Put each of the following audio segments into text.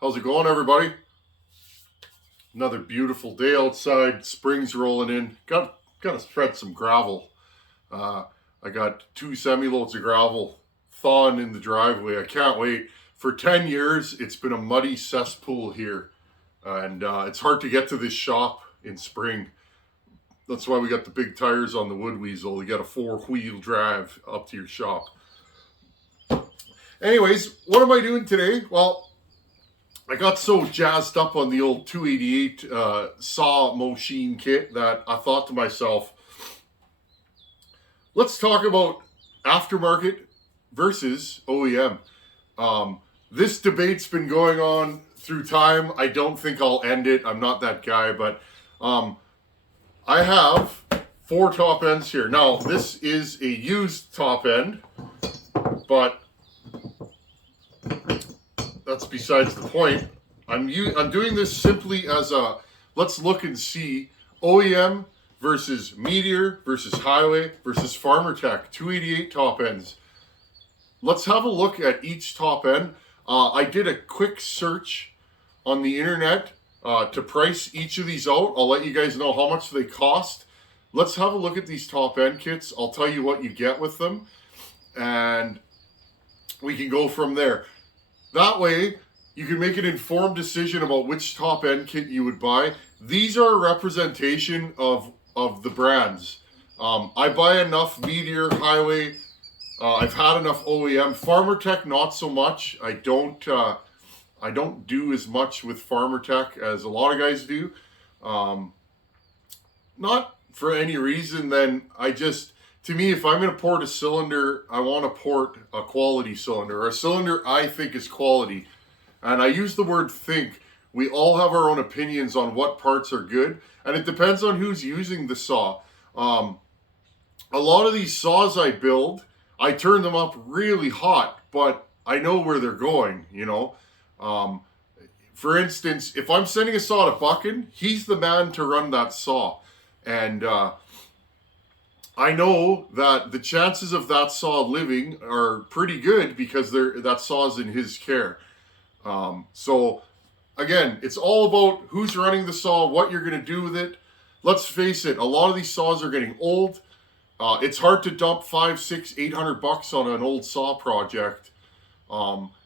How's it going, everybody? Another beautiful day outside. Spring's rolling in. Got to spread some gravel. I got 2 semi-loads of gravel thawing in the driveway. I can't wait. For 10 years, it's been a muddy cesspool here. And it's hard to get to this shop in spring. That's why we got the big tires on the Wood Weasel. You got a 4-wheel drive up to your shop. Anyways, what am I doing today? Well, I got so jazzed up on the old 288 saw machine kit that I thought to myself, let's talk about aftermarket versus OEM. This debate's been going on through time. I don't think I'll end it. I'm not that guy, but I have 4 top ends here. Now, this is a used top end, but that's besides the point. I'm doing this simply as a let's look and see OEM versus Meteor versus Hyway versus Farmertec 288 top ends. Let's have a look at each top end. I did a quick search on the internet to price each of these out. I'll let you guys know how much they cost. Let's have a look at these top end kits. I'll tell you what you get with them, and we can go from there. That way, you can make an informed decision about which top end kit you would buy. These are a representation of the brands. I buy enough Meteor, Hyway. I've had enough OEM. Farmertec, not so much. I don't do as much with Farmertec as a lot of guys do. Not for any reason. Then to me, if I'm going to port a cylinder, I want to port a quality cylinder, or a cylinder I think is quality. And I use the word think. We all have our own opinions on what parts are good, and it depends on who's using the saw. A lot of these saws I build, I turn them up really hot, but I know where they're going, you know. For instance, if I'm sending a saw to Buckin, he's the man to run that saw. And I know that the chances of that saw living are pretty good because that saw's in his care. So again, it's all about who's running the saw, what you're going to do with it. Let's face it, a lot of these saws are getting old. It's hard to dump $500, $600, $800 on an old saw project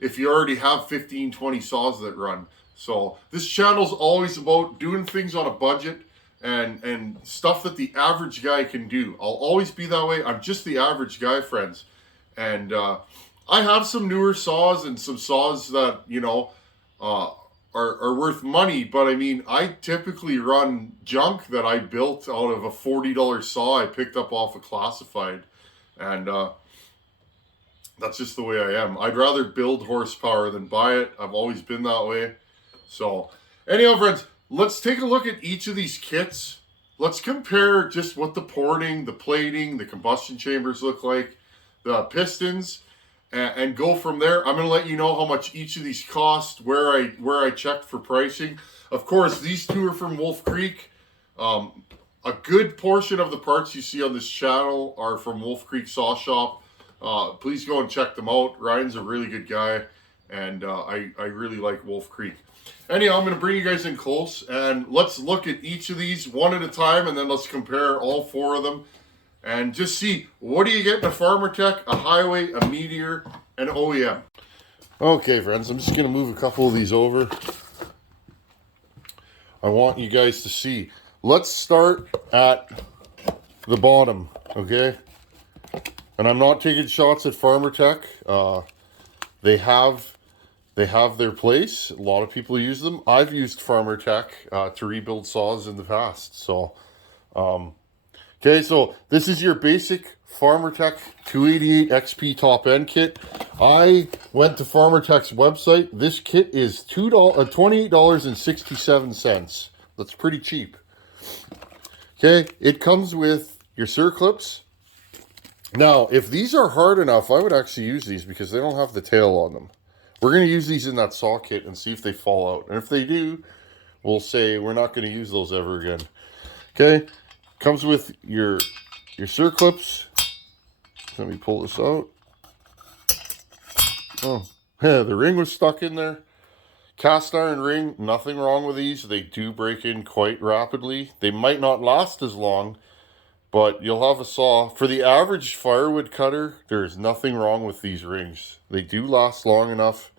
if you already have 15, 20 saws that run. So this channel's always about doing things on a budget and stuff that the average guy can do. I'll always be that way. I'm just the average guy, friends. And I have some newer saws and some saws that, you know, are worth money. But I mean, I typically run junk that I built out of a $40 saw I picked up off a classified. And that's just the way I am. I'd rather build horsepower than buy it. I've always been that way. So anyhow, friends, let's take a look at each of these kits. Let's compare just what the porting, the plating, the combustion chambers look like, the pistons, and go from there. I'm going to let you know how much each of these cost, where I checked for pricing. Of course, these 2 are from Wolf Creek. A good portion of the parts you see on this channel are from Wolf Creek Saw Shop. Please go and check them out. Ryan's a really good guy, and I really like Wolf Creek. Anyhow, I'm going to bring you guys in close, and let's look at each of these one at a time, and then let's compare all 4 of them, and just see, what do you get in a Farmertec, a Hyway, a Meteor, and OEM. Okay, friends, I'm just going to move a couple of these over. I want you guys to see. Let's start at the bottom, okay? And I'm not taking shots at Farmertec. They have their place. A lot of people use them. I've used Farmertec to rebuild saws in the past. So, okay, so this is your basic Farmertec 288 XP top end kit. I went to Farmertec's website. This kit is $28.67. That's pretty cheap. Okay, it comes with your circlips. Now, if these are hard enough, I would actually use these because they don't have the tail on them. We're going to use these in that saw kit and see if they fall out. And if they do, we'll say we're not going to use those ever again. Okay, comes with your circlips. Let me pull this out. Oh, yeah, the ring was stuck in there. Cast iron ring, nothing wrong with these. They do break in quite rapidly. They might not last as long, but you'll have a saw. For the average firewood cutter, there's nothing wrong with these rings. They do last long enough,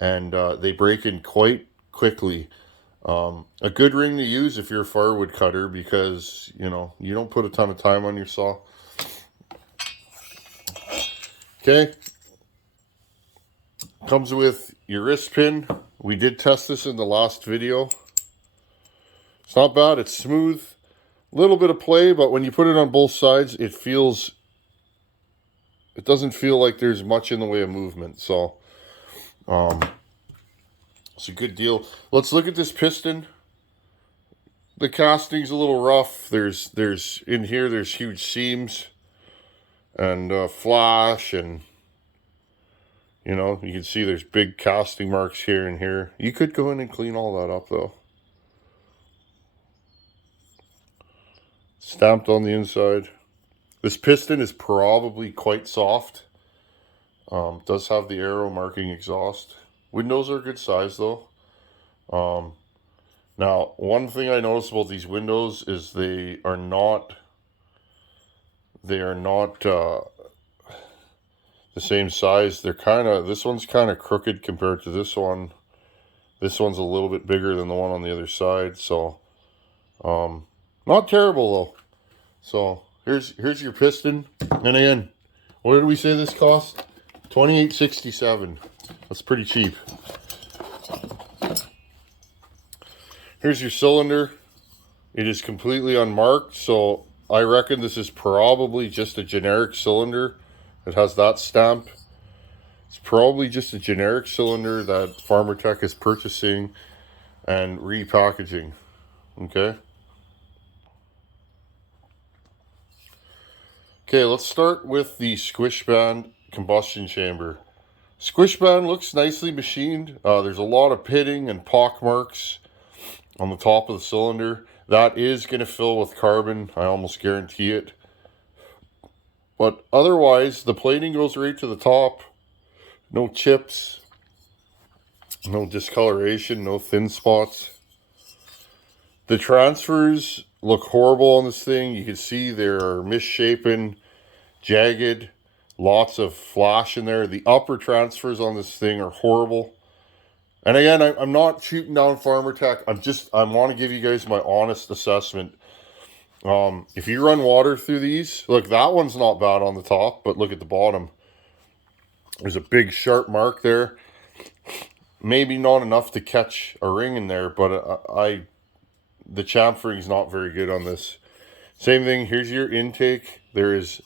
and they break in quite quickly. A good ring to use if you're a firewood cutter, because, you know, you don't put a ton of time on your saw. Okay. Comes with your wrist pin. We did test this in the last video. It's not bad. It's smooth. A little bit of play, but when you put it on both sides, it doesn't feel like there's much in the way of movement. So, it's a good deal. Let's look at this piston. The casting's a little rough. There's in here, there's huge seams and flash, and you know, you can see there's big casting marks here and here. You could go in and clean all that up though. Stamped on the inside. This piston is probably quite soft. Does have the arrow marking exhaust. Windows are a good size though. Now, one thing I noticed about these windows is they are not the same size. They're this one's kind of crooked compared to this one. This one's a little bit bigger than the one on the other side. So, not terrible though. So here's your piston. And again, what did we say this cost? $28.67. That's pretty cheap. Here's your cylinder. It is completely unmarked, so I reckon this is probably just a generic cylinder. It has that stamp. It's probably just a generic cylinder that Farmertec is purchasing and repackaging. Okay. Okay, let's start with the squish band combustion chamber. Squish band looks nicely machined. There's a lot of pitting and pock marks on the top of the cylinder. That is going to fill with carbon. I almost guarantee it. But otherwise, the plating goes right to the top. No chips. No discoloration. No thin spots. The transfers look horrible on this thing. You can see they're misshapen, jagged. Lots of flash in there. The upper transfers on this thing are horrible. And again, I'm not shooting down Farmertec. I want to give you guys my honest assessment. If you run water through these, look, that one's not bad on the top, but look at the bottom. There's a big sharp mark there. Maybe not enough to catch a ring in there, but the chamfering is not very good on this. Same thing, here's your intake. There is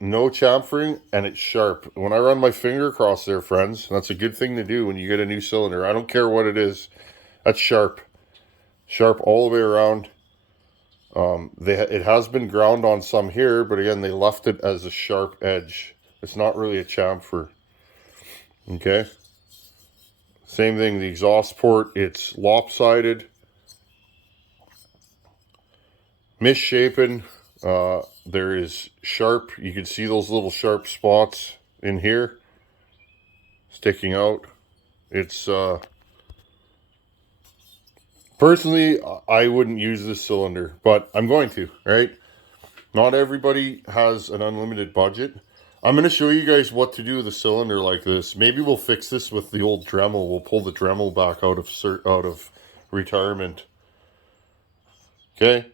no chamfering, and it's sharp. When I run my finger across there, friends, that's a good thing to do when you get a new cylinder. I don't care what it is. That's sharp. Sharp all the way around. It has been ground on some here, but again, they left it as a sharp edge. It's not really a chamfer. Okay. Same thing, the exhaust port, it's lopsided. Misshapen. There is sharp. You can see those little sharp spots in here sticking out. It's personally, I wouldn't use this cylinder, but I'm going to, right? Not everybody has an unlimited budget. I'm going to show you guys what to do with a cylinder like this. Maybe we'll fix this with the old Dremel. We'll pull the Dremel back out of retirement. Okay?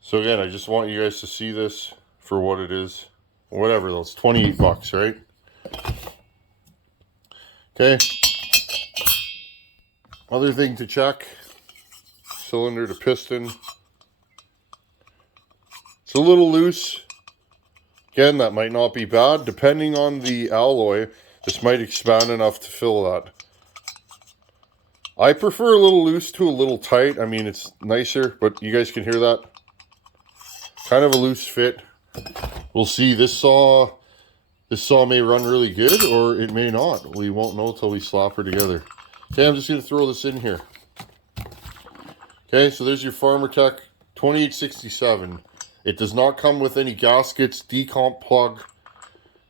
So again, I just want you guys to see this for what it is. Whatever, though. It's 28 bucks, right? Okay. Other thing to check. Cylinder to piston. It's a little loose. Again, that might not be bad. Depending on the alloy, this might expand enough to fill that. I prefer a little loose to a little tight. I mean, it's nicer, but you guys can hear that. Kind of a loose fit. We'll see. This saw may run really good, or it may not. We won't know until we slap her together. Okay, I'm just going to throw this in here. Okay, so there's your Farmertec $28.67. It does not come with any gaskets, decomp plug.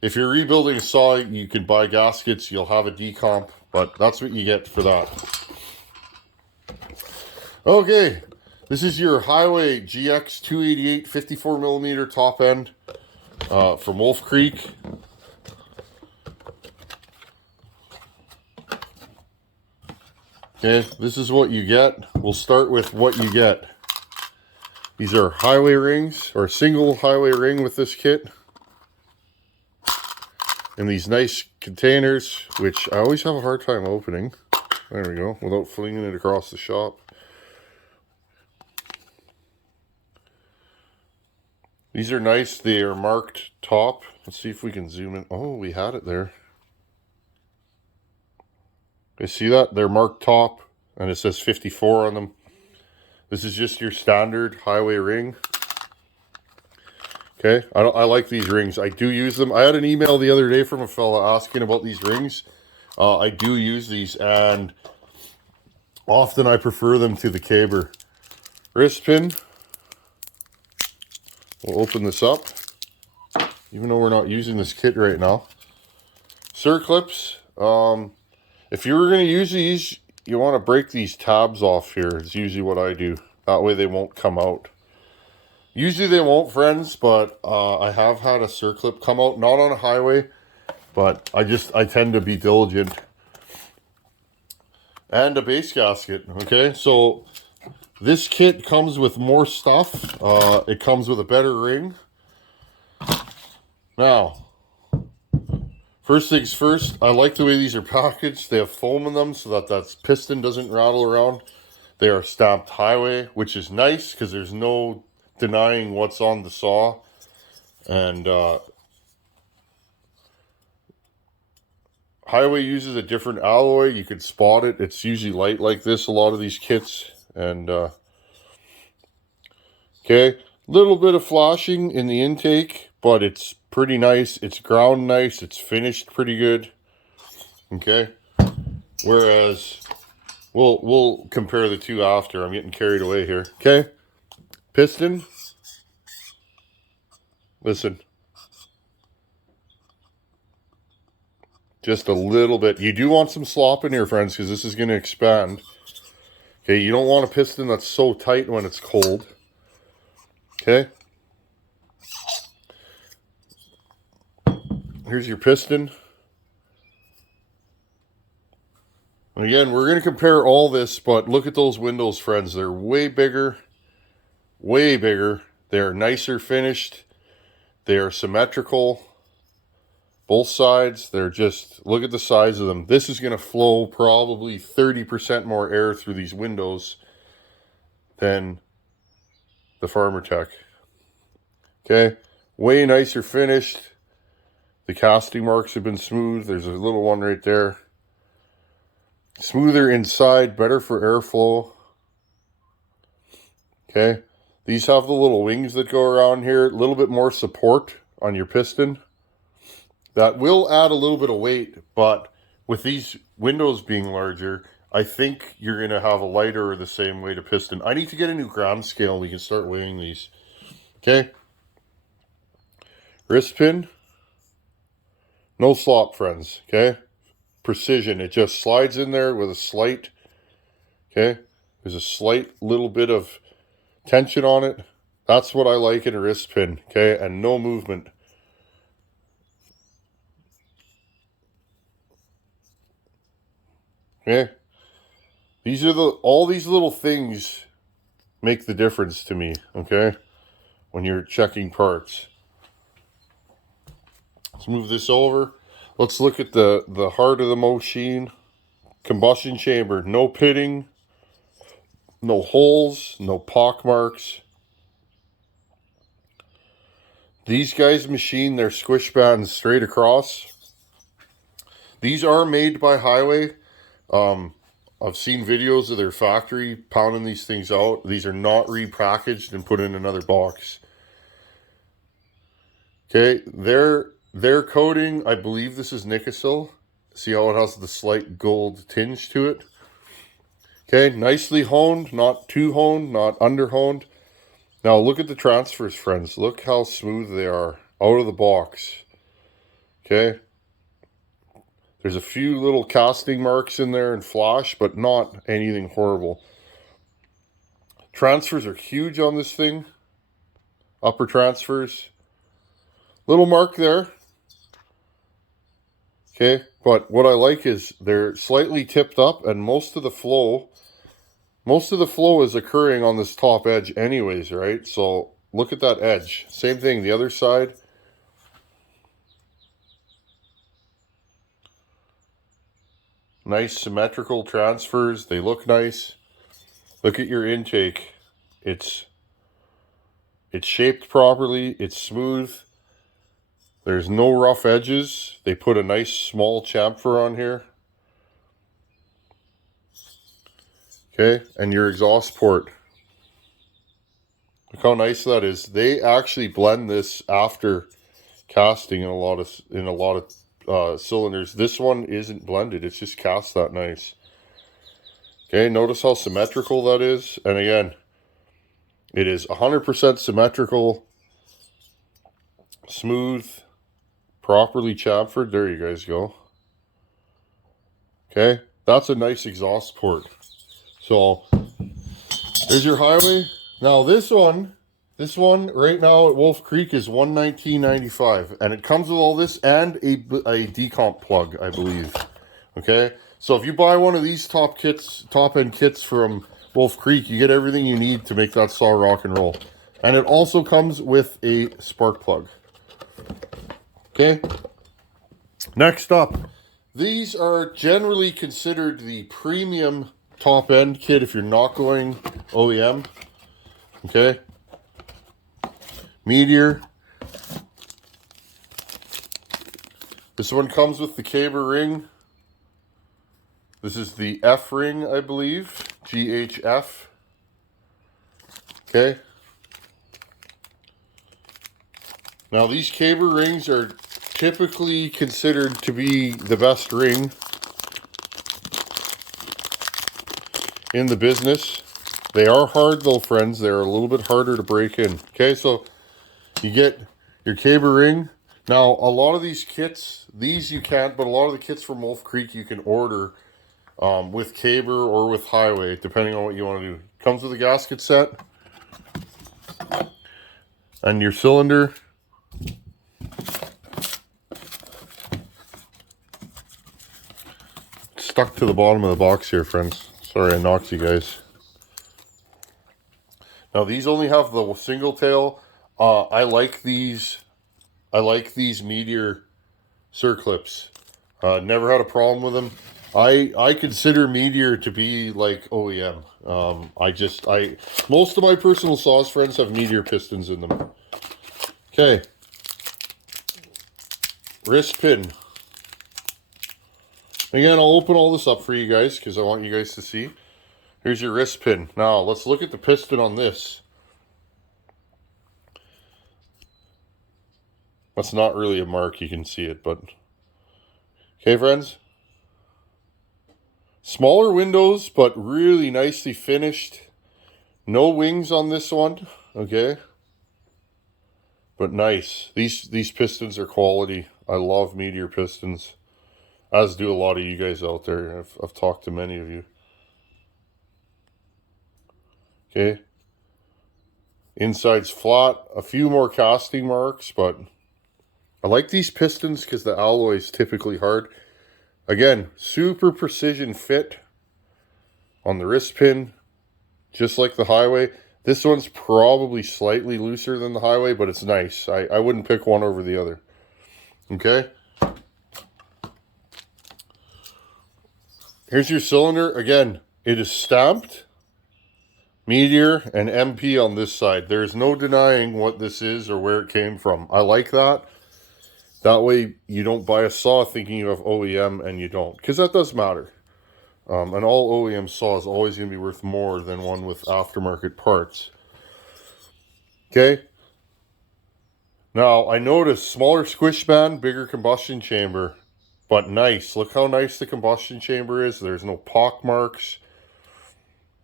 If you're rebuilding a saw, you can buy gaskets. You'll have a decomp, but that's what you get for that. Okay, this is your Hyway GX 288 54mm top end from Wolf Creek. Okay, this is what you get. We'll start with what you get. These are Hyway rings, or single Hyway ring with this kit. And these nice containers, which I always have a hard time opening. There we go, without flinging it across the shop. These are nice. They are marked top. Let's see if we can zoom in. Oh, we had it there. You see that? They're marked top, and it says 54 on them. This is just your standard Hyway ring. Okay, I like these rings. I do use them. I had an email the other day from a fella asking about these rings. I do use these, and often I prefer them to the caber. Wrist pin. We'll open this up, even though we're not using this kit right now. Circlips. If you were going to use these, you want to break these tabs off here. It's usually what I do. That way they won't come out. Usually they won't, friends, but I have had a circlip come out. Not on a Hyway, but I tend to be diligent. And a base gasket, okay? So this kit comes with more stuff. It comes with a better ring. Now, first things first, I like the way these are packaged. They have foam in them so that piston doesn't rattle around. They are stamped Hyway, which is nice because there's no denying what's on the saw. And Hyway uses a different alloy. You could spot it. It's usually light like this, a lot of these kits. And okay, little bit of flashing in the intake, but it's pretty nice. It's ground nice. It's finished pretty good. Okay, whereas we'll compare the two after. I'm getting carried away here. Okay, piston. Listen, just a little bit. You do want some slop in here, friends, because this is going to expand. Okay, you don't want a piston that's so tight when it's cold. Okay. Here's your piston. And again, we're going to compare all this, but look at those windows, friends. They're way bigger. Way bigger. They're nicer finished. They are symmetrical. Both sides, they're just, look at the size of them. This is going to flow probably 30% more air through these windows than the Farmertec. Okay, way nicer finished. The casting marks have been smooth. There's a little one right there. Smoother inside, better for airflow. Okay, these have the little wings that go around here. A little bit more support on your piston. That will add a little bit of weight, but with these windows being larger, I think you're going to have a lighter or the same weight of piston. I need to get a new gram scale and we can start weighing these. Okay. Wrist pin. No slop, friends. Okay. Precision. It just slides in there with a slight, okay. There's a slight little bit of tension on it. That's what I like in a wrist pin. Okay. And no movement. Okay, these are all these little things make the difference to me, okay, when you're checking parts. Let's move this over. Let's look at the heart of the machine. Combustion chamber, no pitting, no holes, no pock marks. These guys machine their squish bands straight across. These are made by Hyway. I've seen videos of their factory pounding these things out. These are not repackaged and put in another box. Okay, their coating, I believe this is Nicosil. See how it has the slight gold tinge to it? Okay, nicely honed, not too honed, not under honed. Now look at the transfers, friends. Look how smooth they are out of the box. Okay. There's a few little casting marks in there and flash, but not anything horrible. Transfers are huge on this thing. Upper transfers. Little mark there. Okay, but what I like is they're slightly tipped up, and most of the flow is occurring on this top edge anyways, right? So look at that edge. Same thing, the other side. Nice symmetrical transfers. They look nice. Look at your intake. It's shaped properly. It's smooth. There's no rough edges. They put a nice small chamfer on here. Okay, and your exhaust port. Look how nice that is. They actually blend this after casting in a lot of cylinders. This one isn't blended. It's just cast that nice. Okay, notice how symmetrical that is. And again, it is 100% symmetrical, smooth, properly chamfered. There you guys go. Okay, that's a nice exhaust port. So there's your Hyway. Now this one right now at Wolf Creek is $119.95, and it comes with all this and a decomp plug, I believe. Okay, so if you buy one of these top end kits from Wolf Creek, you get everything you need to make that saw rock and roll, and it also comes with a spark plug. Okay. Next up, these are generally considered the premium top end kit if you're not going OEM. Okay. Meteor. This one comes with the caber ring. This is the F ring, I believe. GHF. Okay. Now these caber rings are typically considered to be the best ring in the business. They are hard though, friends. They're a little bit harder to break in. Okay, so you get your caber ring. Now, a lot of these kits, these you can't, but a lot of the kits from Wolf Creek you can order with caber or with Hyway, depending on what you want to do. Comes with a gasket set and your cylinder. Stuck to the bottom of the box here, friends. Sorry I knocked you guys. Now these only have the single tail. I like these Meteor circlips. Never had a problem with them. I consider Meteor to be like OEM. Most of my personal saws, friends, have Meteor pistons in them. Okay. Wrist pin. Again, I'll open all this up for you guys because I want you guys to see. Here's your wrist pin. Now, let's look at the piston on this. That's not really a mark, you can see it, but... Okay, friends. Smaller windows, but really nicely finished. No wings on this one, okay? But nice. These pistons are quality. I love Meteor pistons. As do a lot of you guys out there. I've talked to many of you. Okay. Inside's flat. A few more casting marks, but I like these pistons because the alloy is typically hard. Again, super precision fit on the wrist pin, just like the Hyway. This one's probably slightly looser than the Hyway, but it's nice. I wouldn't pick one over the other. Okay. Here's your cylinder. Again, it is stamped Meteor and MP on this side. There's no denying what this is or where it came from. I like that. That way you don't buy a saw thinking you have OEM and you don't. Because that does matter. An all OEM saw is always going to be worth more than one with aftermarket parts. Okay. Now, I noticed smaller squish band, bigger combustion chamber. But nice. Look how nice the combustion chamber is. There's no pock marks.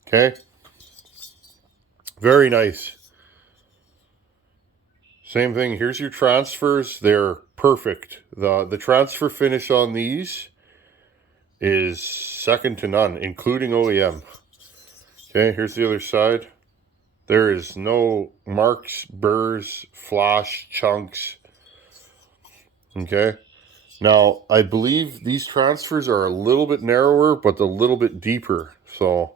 Okay. Very nice. Same thing. Here's your transfers. They're perfect. The transfer finish on these is second to none, including OEM. Okay, here's the other side. There is no marks, burrs, flash, chunks. Okay. Now, I believe these transfers are a little bit narrower, but a little bit deeper. So,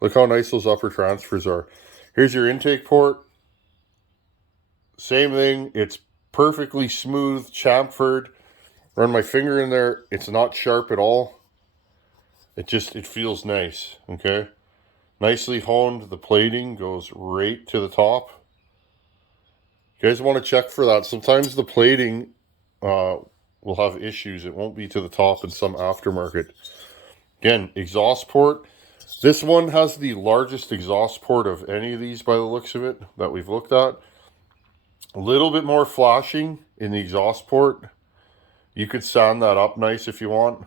look how nice those upper transfers are. Here's your intake port. Same thing. It's perfectly smooth, chamfered. Run my finger in there. It's not sharp at all. It feels nice. Okay. Nicely honed. The plating goes right to the top. You guys want to check for that. Sometimes the plating will have issues. It won't be to the top in some aftermarket. Again, exhaust port. This one has the largest exhaust port of any of these by the looks of it that we've looked at. A little bit more flashing in the exhaust port. You could sand that up nice if you want.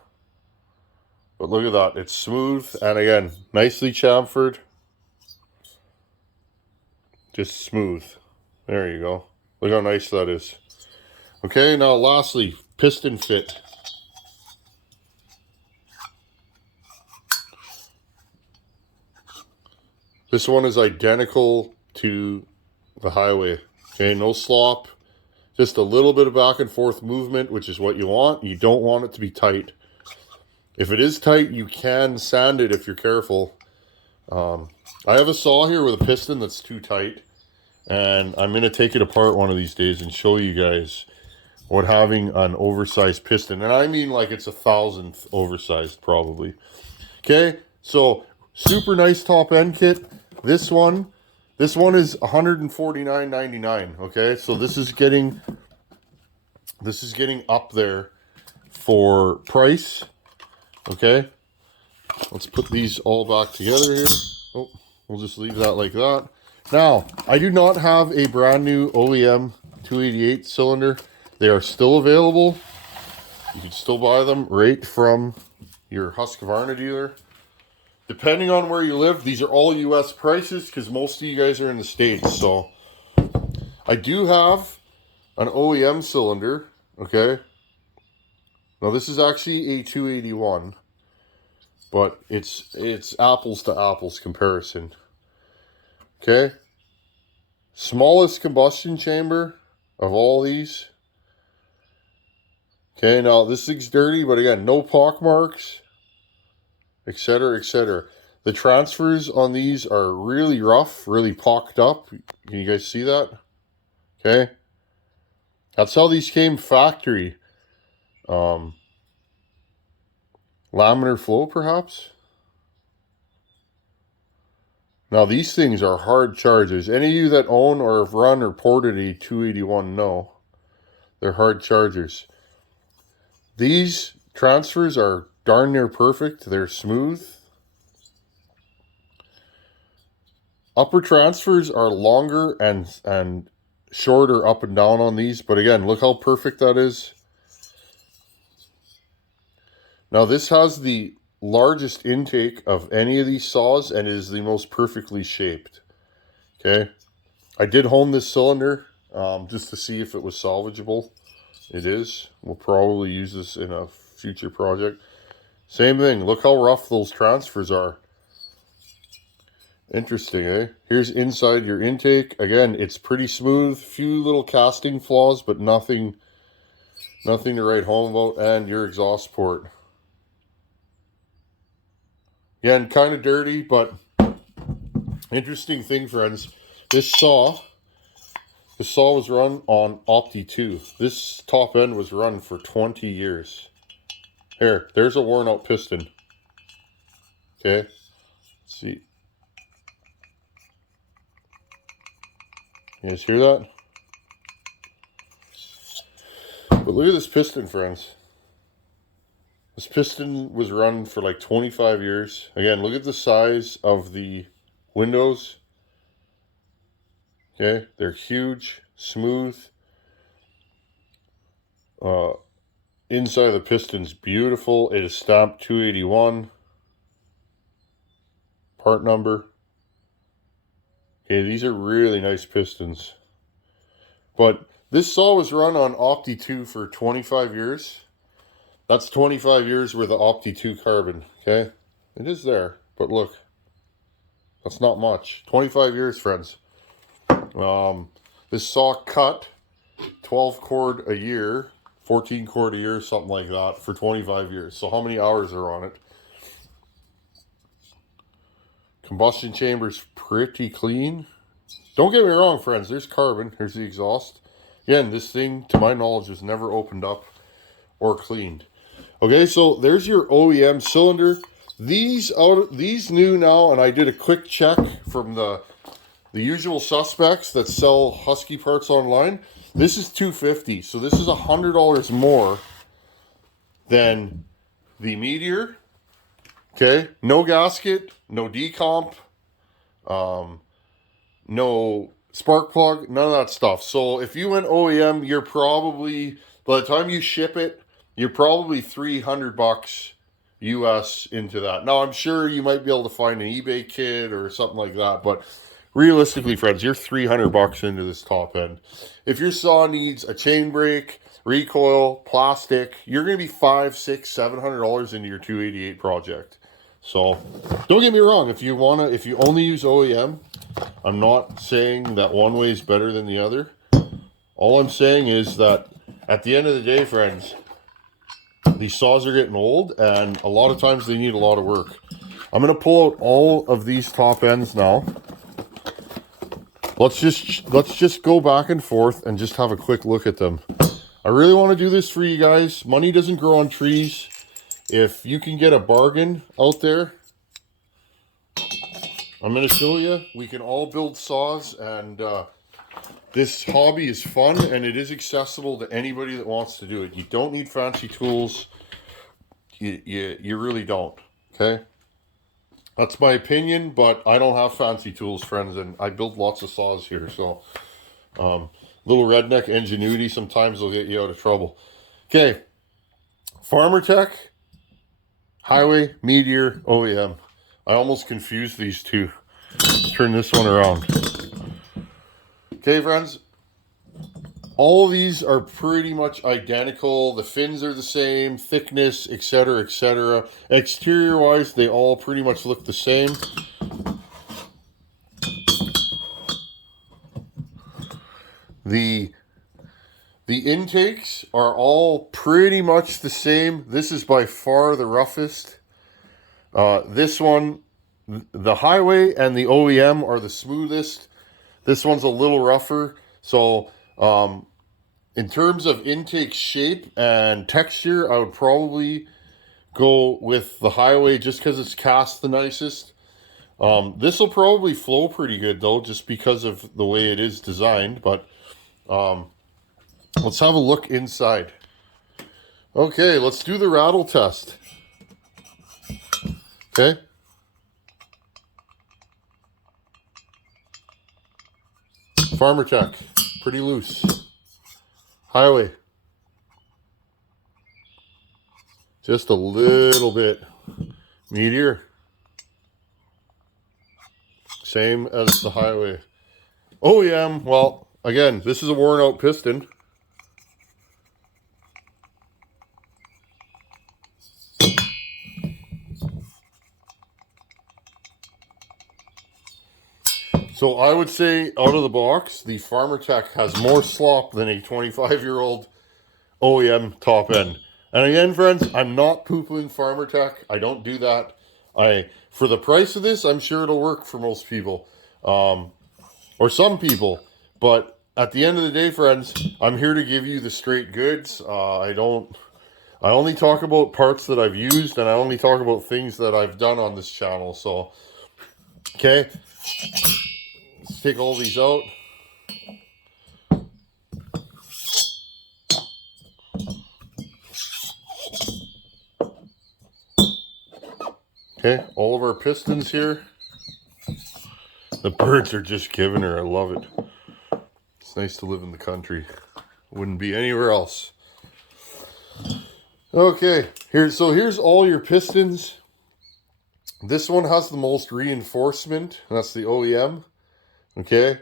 But look at that. It's smooth. And again, nicely chamfered. Just smooth. There you go. Look how nice that is. Okay, now lastly, piston fit. This one is identical to the Hyway. Okay, no slop. Just a little bit of back and forth movement, which is what you want. You don't want it to be tight. If it is tight, you can sand it if you're careful. I have a saw here with a piston that's too tight. And I'm going to take it apart one of these days and show you guys what having an oversized piston. And I mean like it's 1,000th oversized probably. Okay, so super nice top end kit. This one is $149.99. Okay, so this is getting up there for price. Okay, let's put these all back together here. Oh, we'll just leave that like that. Now, I do not have a brand new OEM 288 cylinder. They are still available. You can still buy them right from your Husqvarna dealer. Depending on where you live, these are all US prices because most of you guys are in the States. So, I do have an OEM cylinder, okay? Now, this is actually a 281, but it's apples to apples comparison. Okay, smallest combustion chamber of all these. Okay, now this thing's dirty, but again, no pock marks, etc., etc. The transfers on these are really rough, really pocked up. Can you guys see that? Okay, that's how these came factory. Laminar flow, perhaps. Now, these things are hard chargers. Any of you that own or have run or ported a 281 know they're hard chargers. These transfers are darn near perfect. They're smooth. Upper transfers are longer and shorter up and down on these. But again, look how perfect that is. Now, this has the largest intake of any of these saws and is the most perfectly shaped. Okay, I did hone this cylinder just to see if it was salvageable. It is. We'll probably use this in a future project. Same thing. Look how rough those transfers are. Interesting, eh? Here's inside your intake. Again, it's pretty smooth. Few little casting flaws, but nothing to write home about. And your exhaust port. Again, kind of dirty, but interesting thing, friends. This saw was run on Opti 2. This top end was run for 20 years. Here, there's a worn out piston. Okay, let's see. You guys hear that? But look at this piston, friends. This piston was run for like 25 years. Again, look at the size of the windows. Okay, they're huge, smooth. Inside of the piston's beautiful. It is stamped 281. Part number. Okay, these are really nice pistons. But this saw was run on Opti 2 for 25 years. That's 25 years worth of Opti 2 carbon, okay? It is there, but look. That's not much. 25 years, friends. This saw cut 12 cord a year, 14 cord a year, something like that, for 25 years. So how many hours are on it? Combustion chamber's pretty clean. Don't get me wrong, friends. There's carbon. Here's the exhaust. Again, this thing, to my knowledge, was never opened up or cleaned. Okay, so there's your OEM cylinder. These new now, and I did a quick check from the usual suspects that sell Husky parts online. This is $250, so this is $100 more than the Meteor. Okay, no gasket, no decomp, no spark plug, none of that stuff. So if you went OEM, you're probably, by the time you ship it, you're probably $300 US into that. Now I'm sure you might be able to find an eBay kit or something like that, but realistically, friends, you're $300 into this top end. If your saw needs a chain brake, recoil, plastic, you're going to be $500, $600, $700 into your 288 project. So don't get me wrong. If you only use OEM, I'm not saying that one way is better than the other. All I'm saying is that at the end of the day, friends, these saws are getting old, and a lot of times they need a lot of work. I'm going to pull out all of these top ends now. Let's just go back and forth and just have a quick look at them. I really want to do this for you guys. Money doesn't grow on trees. If you can get a bargain out there, I'm going to show you. We can all build saws, and this hobby is fun, and it is accessible to anybody that wants to do it. You don't need fancy tools. You really don't. Okay? That's my opinion, but I don't have fancy tools, friends, and I build lots of saws here. So, little redneck ingenuity sometimes will get you out of trouble. Okay. Farmertec, Hyway, Meteor, OEM. I almost confused these two. Let's turn this one around. Okay, friends. All of these are pretty much identical. The fins are the same, thickness, etc., etc. Exterior-wise, they all pretty much look the same. The intakes are all pretty much the same. This is by far the roughest. This one, the Hyway and the OEM are the smoothest. This one's a little rougher. So, in terms of intake shape and texture, I would probably go with the Hyway just because it's cast the nicest. This will probably flow pretty good though, just because of the way it is designed. But let's have a look inside. Okay, let's do the rattle test. Okay. Farmertec, pretty loose. Hyway, just a little bit. Meteor, same as the Hyway. OEM, well, again, this is a worn out piston. So I would say out of the box, the Farmertec has more slop than a 25-year-old OEM top end. And again, friends, I'm not poo-pooing Farmertec. I don't do that. For the price of this, I'm sure it'll work for most people. Or some people. But at the end of the day, friends, I'm here to give you the straight goods. I only talk about parts that I've used, and I only talk about things that I've done on this channel. So, okay. Let's take all these out. Okay, all of our pistons here. The birds are just giving her. I love it. It's nice to live in the country. Wouldn't be anywhere else. Okay, here's all your pistons. This one has the most reinforcement. That's the OEM. Okay,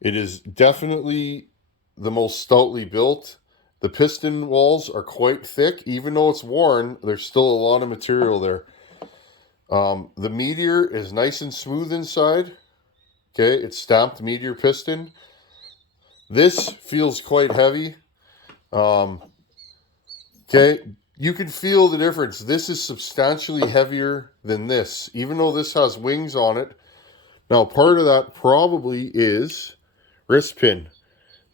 it is definitely the most stoutly built. The piston walls are quite thick. Even though it's worn, there's still a lot of material there. The Meteor is nice and smooth inside. Okay, it's stamped Meteor piston. This feels quite heavy. Okay, you can feel the difference. This is substantially heavier than this, even though this has wings on it. Now, part of that probably is wrist pin.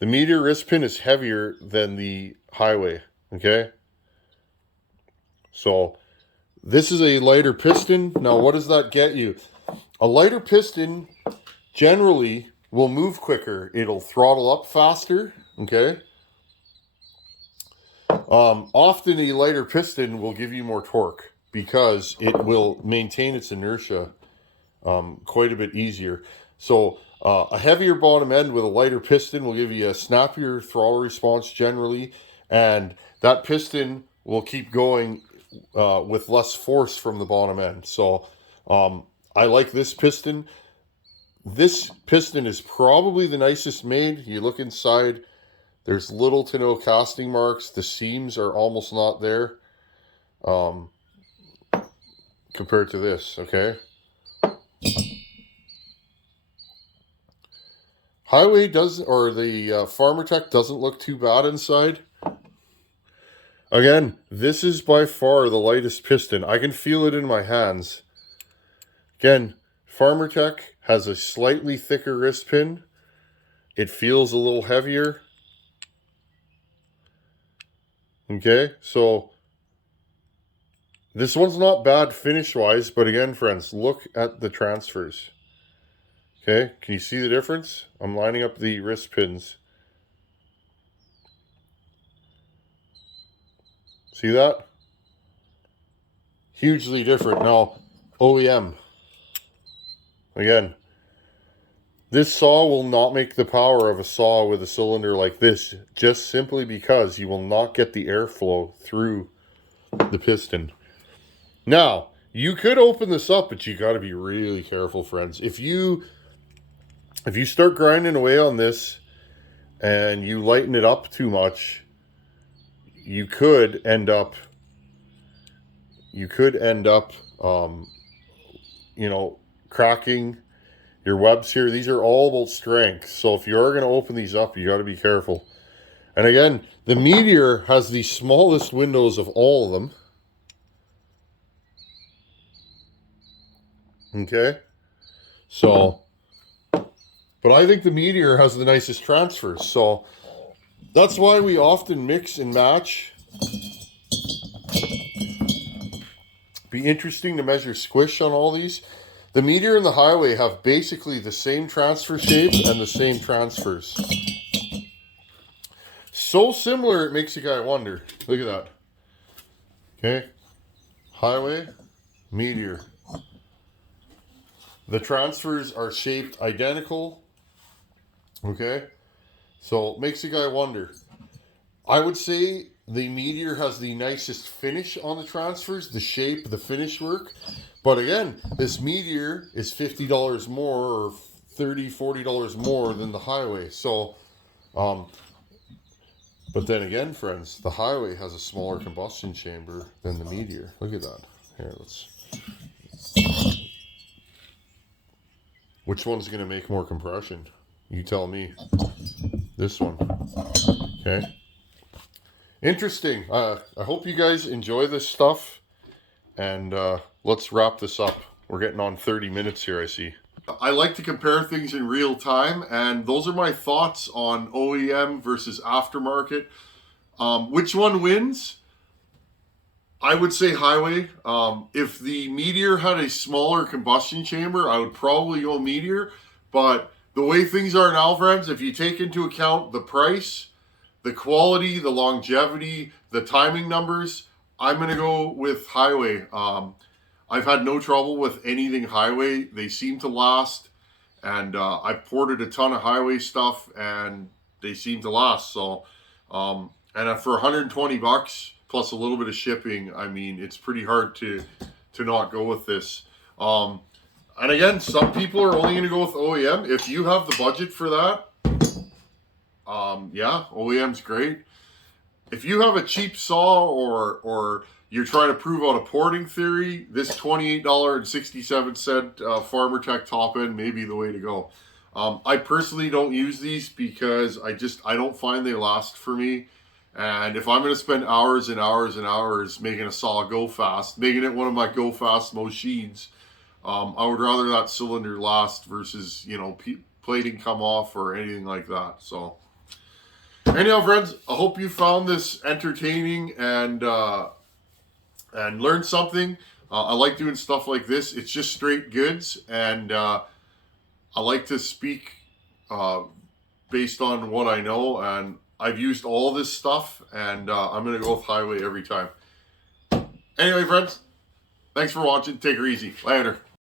The Meteor wrist pin is heavier than the Hyway, okay? So, this is a lighter piston. Now, what does that get you? A lighter piston generally will move quicker. It'll throttle up faster, okay? Often a lighter piston will give you more torque because it will maintain its inertia quite a bit easier. So a heavier bottom end with a lighter piston will give you a snappier throttle response generally, and that piston will keep going with less force from the bottom end. So I like this piston. This piston is probably the nicest made. You look inside, there's little to no casting marks. The seams are almost not there compared to this, okay? Hyway does, or the Farmertec doesn't look too bad inside. Again, this is by far the lightest piston. I can feel it in my hands. Again, Farmertec has a slightly thicker wrist pin. It feels a little heavier. Okay, so this one's not bad finish-wise, but again, friends, look at the transfers. Okay, can you see the difference? I'm lining up the wrist pins. See that? Hugely different. Now, OEM. Again, this saw will not make the power of a saw with a cylinder like this, just simply because you will not get the airflow through the piston. Now, you could open this up, but you got to be really careful, friends. If you start grinding away on this and you lighten it up too much, you could end up cracking your webs here. These are all about strength. So if you are going to open these up, you got to be careful. And again, the Meteor has the smallest windows of all of them. Okay. So, but I think the Meteor has the nicest transfers. So that's why we often mix and match. Be interesting to measure squish on all these. The Meteor and the Hyway have basically the same transfer shape and the same transfers. So similar, it makes a guy wonder. Look at that. Okay. Hyway, Meteor. The transfers are shaped identical. Okay. So it makes a guy wonder. I would say the Meteor has the nicest finish on the transfers, the shape, the finish work. But again, this Meteor is $50 more or $30, $40 more than the Hyway. So, but then again, friends, the Hyway has a smaller combustion chamber than the Meteor. Look at that. Here, let's... Which one's going to make more compression? You tell me. This one. Okay. Interesting. I hope you guys enjoy this stuff. And let's wrap this up. We're getting on 30 minutes here, I see. I like to compare things in real time. And those are my thoughts on OEM versus aftermarket. Which one wins? I would say Hyway. If the Meteor had a smaller combustion chamber, I would probably go Meteor. But the way things are now, friends, if you take into account the price, the quality, the longevity, the timing numbers, I'm going to go with Hyway. I've had no trouble with anything Hyway. They seem to last. And I've ported a ton of Hyway stuff and they seem to last. So, and for 120 bucks, plus a little bit of shipping, I mean, it's pretty hard to not go with this. And again, some people are only going to go with OEM. If you have the budget for that, yeah, OEM's great. If you have a cheap saw or you're trying to prove out a porting theory, this $28.67 Farmertec top end may be the way to go. I personally don't use these because I don't find they last for me. And if I'm going to spend hours and hours and hours making a saw go fast, making it one of my go fast machines, I would rather that cylinder last versus, you know, plating come off or anything like that. So anyhow, friends, I hope you found this entertaining and learned something. I like doing stuff like this. It's just straight goods, and I like to speak based on what I know, and I've used all this stuff, and I'm going to go with Hyway every time. Anyway, friends, thanks for watching. Take her easy. Later.